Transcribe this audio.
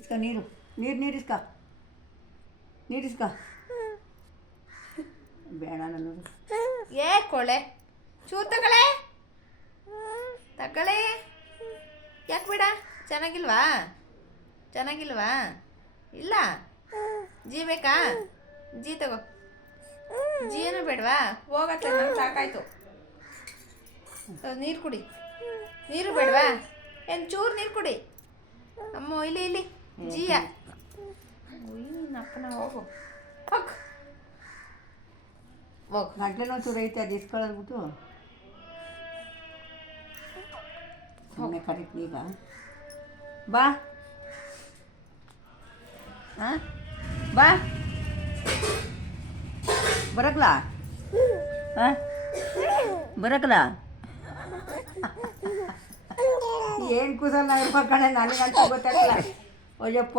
ಇಸ್ಕ ನೀರು ನೀರು ಇಸ್ಕ ಬೇಡ ನಾನು ಏ ಕೊಳೆ ಚೂರು ತಗೊಳೆ ತಗೊಳ್ಳಿ. ಯಾಕೆ ಬೇಡ? ಚೆನ್ನಾಗಿಲ್ವಾ ಇಲ್ಲ ಜೀ ಬೇಕಾ? ಜೀ ತಗೋ. ಜೀ ಏನೂ ಬೇಡವಾ? ಹೋಗತ್ತೆ, ನಂಗೆ ಸಾಕಾಯ್ತು. ನೀರು ಕುಡಿ. ನೀರು ಬೇಡವಾ? ಏನು ಚೂರು ನೀರು ಕುಡಿ. ಅಮ್ಮ ಇಲ್ಲಿ ಜೀಯ ಅಪ್ಪನ ಹೋಗು ಹೋಗು. ಗಂಟ್ಲೆನೋ ಚೂರು ಐತೆ ಅದು ಇಸ್ಕೊಳ್ಳೋದ್ಬಿಟ್ಟು ಸುಮ್ಮನೆ ಕರೀತೀನಿ ಈಗ. ಬಾ ಹಾಂ ಬಾ ಬರಕ್ಲಾ ಹಾಂ ಬರಕ್ಲಾ ಏನು ಕೂಸಲ್ಲ ಇರ್ಬೇಕು ಕಣೆ, ನನಗಂತೂ ಗೊತ್ತಾಗಲ್ಲ. ಅಯ್ಯಪ್ಪ